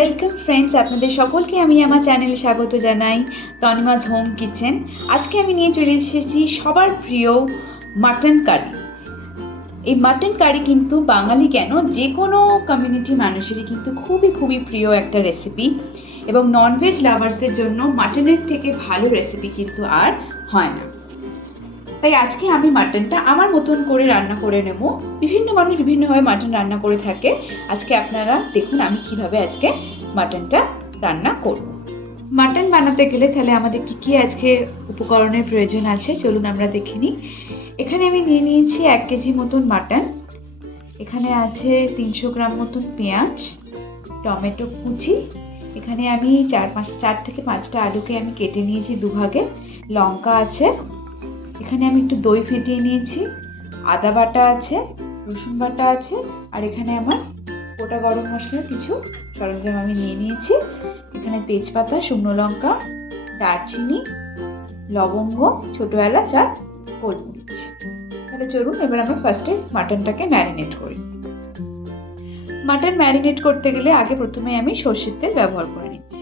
Welcome friends আপনাদের সকলকে আমি আমার চ্যানেলে স্বাগত জানাই, তনিমাস হোম কিচেন। আজকে আমি নিয়ে চলে এসেছি সবার প্রিয় মাটন কারি। এই মাটন কারি কিন্তু বাঙালি কেন? যে কোনো কমিউনিটি মানুষেরই কিন্তু খুবই খুবই প্রিয় একটা রেসিপি এবং ননভেজ লাভার্সের জন্য মাটনের থেকে ভালো রেসিপি কিন্তু আর হয় না। তাই আজকে আমি মাটনটা আমার মতন করে রান্না করে নেব। বিভিন্ন মানুষ বিভিন্নভাবে মাটন রান্না করে থাকে। আজকে আপনারা দেখুন আমি কীভাবে আজকে মাটনটা রান্না করব। মাটন বানাতে গেলে তাহলে আমাদের কি কি আজকে উপকরণের প্রয়োজন আছে? চলুন আমরা দেখে নিই। এখানে আমি নিয়ে নিয়েছি এক কেজি মতন মাটন। এখানে আছে তিনশো গ্রাম মতন পেঁয়াজ, টমেটো কুচি। এখানে আমি চার পাঁচ, চার থেকে পাঁচটা আলুকে আমি কেটে নিয়েছি দুভাগে। লঙ্কা আছে এখানে আমি একটু দই ফেটিয়ে নিয়েছি। আদা বাটা আছে, রসুন বাটা আছে, আর এখানে আমার গোটা গরম মশলার কিছু সরঞ্জাম আমি নিয়ে নিয়েছি। এখানে তেজপাতা, শুকনো লঙ্কা, দারচিনি, লবঙ্গ, ছোটো এলাচ আর গোলমরিচ। তাহলে চলুন, এবার আমরা ফার্স্টে মাটনটাকে ম্যারিনেট করি। মাটন ম্যারিনেট করতে গেলে আগে প্রথমে আমি সর্ষের তেল ব্যবহার করে নিচ্ছি।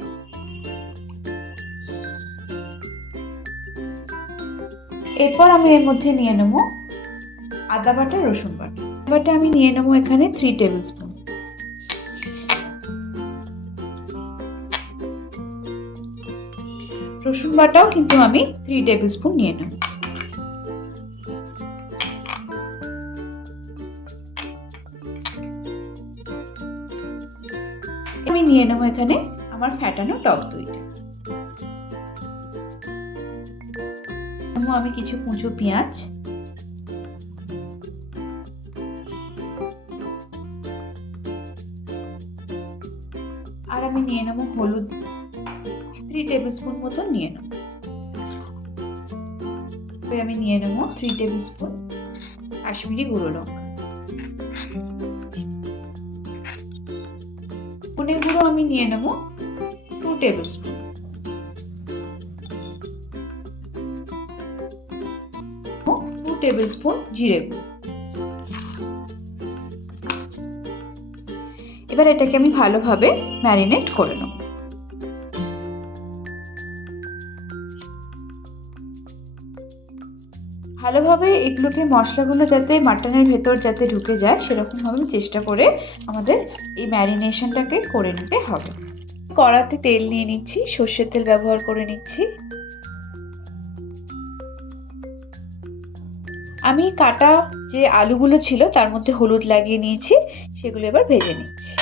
এরপর আমি এর মধ্যে নিয়ে নেব আদা বাটা, রসুন বাটা। বাটা আমি নিয়ে নেব এখানে থ্রি টেবিল স্পুন রসুন বাটাও কিন্তু আমি থ্রি টেবিল স্পুন নিয়ে নেব। আমি নিয়ে নেব এখানে আমার ফ্যাটানো টক দইটা। নেব আমি কিছু কুঁচো পেঁয়াজ। আর আমি নিয়ে নেব হলুদ। থ্রি টেবিল স্পুন মতো নিয়ে নেব। আমি নিয়ে নেব থ্রি টেবিল স্পুন কাশ্মীরি গুঁড়ো লঙ্কা। ধনে গুঁড়ো আমি নিয়ে নেব টু টেবিল স্পুন টেবিল জিরে গুঁড়ো। এবার এটাকে আমি ভালোভাবে ম্যারিনেট করে নেব। ভালোভাবে এগুলোকে মশলাগুলো যাতে মাটনের ভেতর যাতে ঢুকে যায়, সেরকমভাবে চেষ্টা করে আমাদের এই ম্যারিনেশনটাকে করে নিতে হবে। কড়াতে তেল নিয়ে নিচ্ছি, সর্ষের তেল ব্যবহার করে নিচ্ছি। আমি কাটা যে আলুগুলো ছিল, তার মধ্যে হলুদ লাগিয়ে নিয়েছি, সেগুলো এবার ভেজে নিচ্ছি।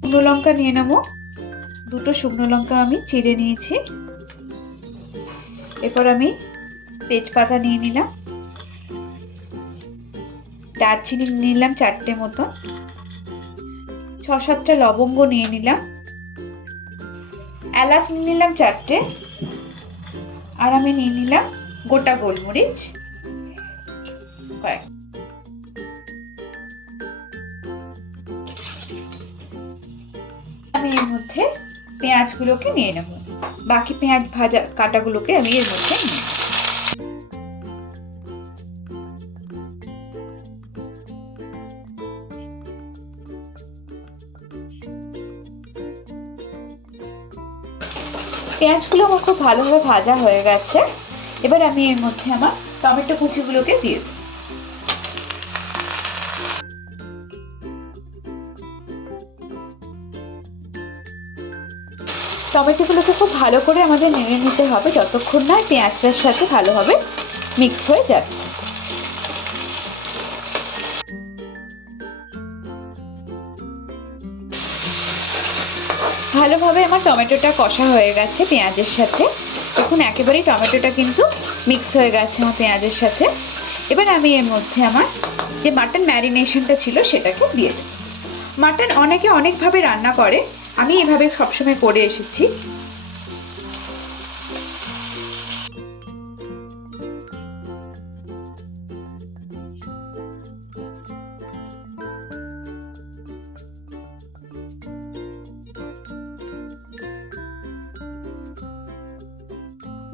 শুকনো লঙ্কা নিয়ে নেব। দুটো শুকনো লঙ্কা আমি চিড়ে নিয়েছি। এরপর আমি তেজপাতা নিয়ে নিলাম। দারচিনি নিলাম চারটে মতো। ছ সাতটা লবঙ্গ নিয়ে নিলাম। এলাচ নিয়ে নিলাম চারটে। আর আমি নিয়ে নিলাম গোটা গোলমরিচ। কয়েক। আমি এর মধ্যে পেঁয়াজগুলোকে নিয়ে নেব। বাকি পেঁয়াজ ভাজা কাটাগুলোকে আমি এর মধ্যে নিয়ে পেঁয়াজগুলো আমার খুব ভালোভাবে ভাজা হয়ে গেছে। এবার আমি এর মধ্যে আমার টমেটো কুচিগুলোকে দিয়ে দেবো। টমেটোগুলোকে খুব ভালো করে আমাদের নেড়ে নিতে হবে, যতক্ষণ না পেঁয়াজটার সাথে ভালোভাবে মিক্স হয়ে যাচ্ছে। ভালোভাবে আমার টমেটোটা কষা হয়ে গেছে পেঁয়াজের সাথে। দেখুন, একেবারেই টমেটোটা কিন্তু মিক্স হয়ে গেছে আমার পেঁয়াজের সাথে। এবার আমি এর মধ্যে আমার যে মাটন ম্যারিনেশনটা ছিল সেটাকে দিয়ে দেবো। মাটন অনেকে অনেকভাবে রান্না করে, আমি এভাবে সবসময় করে এসেছি।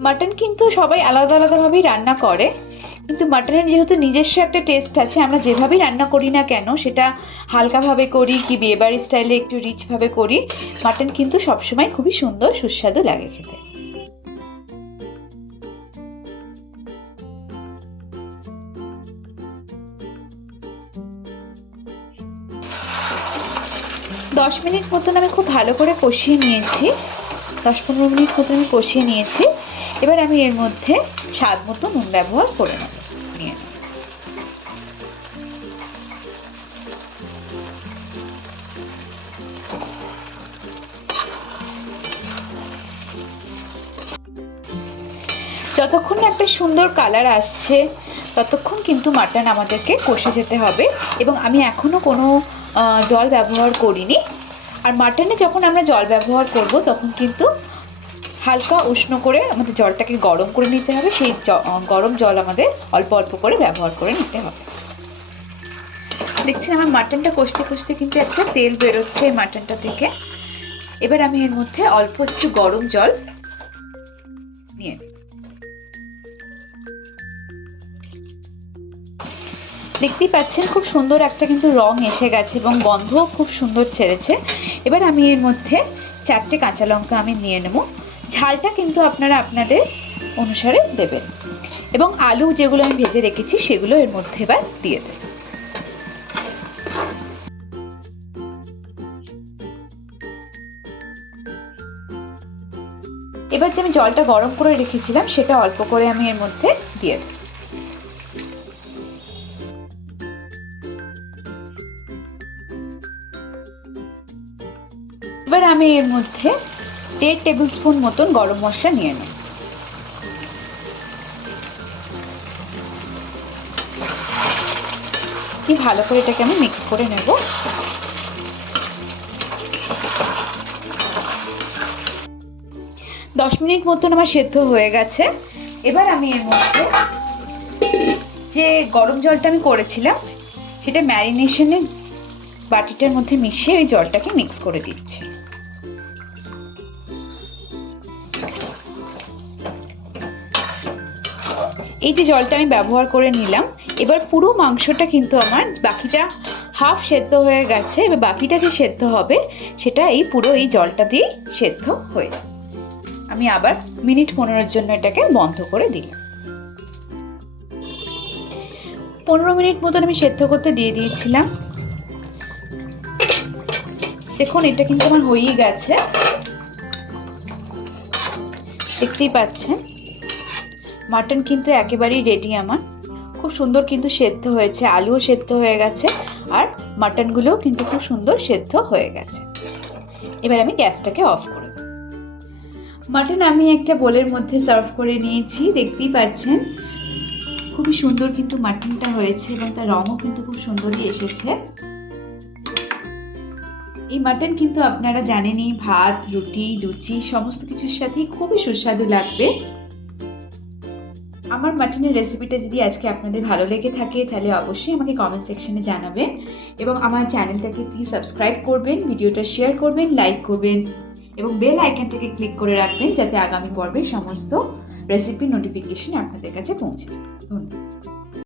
মাটন কিন্তু সবাই আলাদা আলাদাভাবেই রান্না করে। কিন্তু মাটনের যেহেতু নিজস্ব একটা টেস্ট আছে, আমরা যেভাবেই রান্না করি না কেন, সেটা হালকাভাবে করি কি বিয়েবাড়ি স্টাইলে একটু রিচভাবে করি মাটন কিন্তু সবসময় খুবই সুন্দর, সুস্বাদু লাগে খেতে। দশ মিনিট মতন আমি খুব ভালো করে কষিয়ে নিয়েছি। দশ পনেরো মিনিট মতন আমি কষিয়ে নিয়েছি। এবার আমি এর মধ্যে স্বাদ মতো নুন ব্যবহার করে নেব, নিয়ে যতক্ষণ না একটা সুন্দর কালার আসছে, ততক্ষণ কিন্তু মাটন আমাদেরকে কষে যেতে হবে এবং আমি এখনও কোনো জল ব্যবহার করিনি। আর মাটনে যখন আমরা জল ব্যবহার করব, তখন কিন্তু হালকা উষ্ণ করে আমাদের জলটাকে গরম করে নিতে হবে। সেই গরম জল আমাদের অল্প অল্প করে ব্যবহার করে নিতে হবে। দেখছেন আমার মাটনটা কষতে কষতে কিন্তু একটা তেল বেরোচ্ছে এই মাটনটা থেকে। এবার আমি এর মধ্যে অল্প একটু গরম জল নিয়ে। দেখতেই পাচ্ছেন খুব সুন্দর একটা কিন্তু রং এসে গেছে এবং গন্ধও খুব সুন্দর ছেড়েছে। এবার আমি এর মধ্যে চারটে কাঁচা লঙ্কা আমি নিয়ে নেব। ঝালটা কিন্তু আপনারা আপনাদের অনুসারে দেবেন। এবং আলু যেগুলো আমি ভেজে রেখেছি, সেগুলো এর মধ্যে এবার দিয়ে দেবেন এবার যে আমি জলটা গরম করে রেখেছিলাম, সেটা অল্প করে আমি এর মধ্যে দিয়ে দেব। এবার আমি এর মধ্যে দেড় টেবিল স্পুন মতন গরম মশলা নিয়ে কি ভালো করে এটাকে আমি মিক্স করে নেব। দশ মিনিট মতন আমার সেদ্ধ হয়ে গেছে। এবার আমি এর মধ্যে যে গরম জলটা আমি করেছিলাম, সেটা ম্যারিনেশনের বাটিটার মধ্যে মিশিয়ে ওই জলটাকে মিক্স করে দিচ্ছি। এই যে জলটা আমি ব্যবহার করে নিলাম, এবার পুরো মাংসটা কিন্তু আমার বাকিটা হাফ সেদ্ধ হয়ে গেছে, এবার বাকিটা যে সেদ্ধ হবে, সেটা এই পুরো এই জলটা দিয়েই সেদ্ধ হয়ে আমি আবার মিনিট পনেরোর জন্য এটাকে বন্ধ করে দিলাম। পনেরো মিনিট মতন আমি সেদ্ধ করতে দিয়ে দিয়েছিলাম। দেখুন, এটা কিন্তু আমার হয়েই গেছে। দেখতেই পাচ্ছেন। মাটন কিন্তু একেবারেই রেডি আমার। খুব সুন্দর কিন্তু সেদ্ধ হয়েছে, আলুও সেদ্ধ হয়ে গেছে, আর মাটনগুলোও কিন্তু খুব সুন্দর সেদ্ধ হয়ে গেছে। এবার আমি গ্যাসটাকে অফ করে মাটন আমি একটা বোলের মধ্যে সার্ভ করে নিয়েছি, দেখতেই পাচ্ছেন। খুবই সুন্দর কিন্তু মাটনটা হয়েছে এবং তার রঙও কিন্তু খুব সুন্দরই এসেছে। এই মাটন কিন্তু আপনারা জানেনই, ভাত, রুটি, লুচি, সমস্ত কিছুর সাথেই খুবই সুস্বাদু লাগবে। আমার মাটনের রেসিপিটা যদি আজকে আপনাদের ভালো লেগে থাকে, তাহলে অবশ্যই আমাকে কমেন্ট সেকশনে জানাবেন এবং আমার চ্যানেলটাকে প্লিজ সাবস্ক্রাইব করবেন, ভিডিওটা শেয়ার করবেন লাইক করবেন এবং বেল আইকনটাকে ক্লিক করে রাখবেন যাতে আগামী পর্বে সমস্ত রেসিপির নোটিফিকেশন আপনাদের কাছে পৌঁছে যায়। ধন্যবাদ।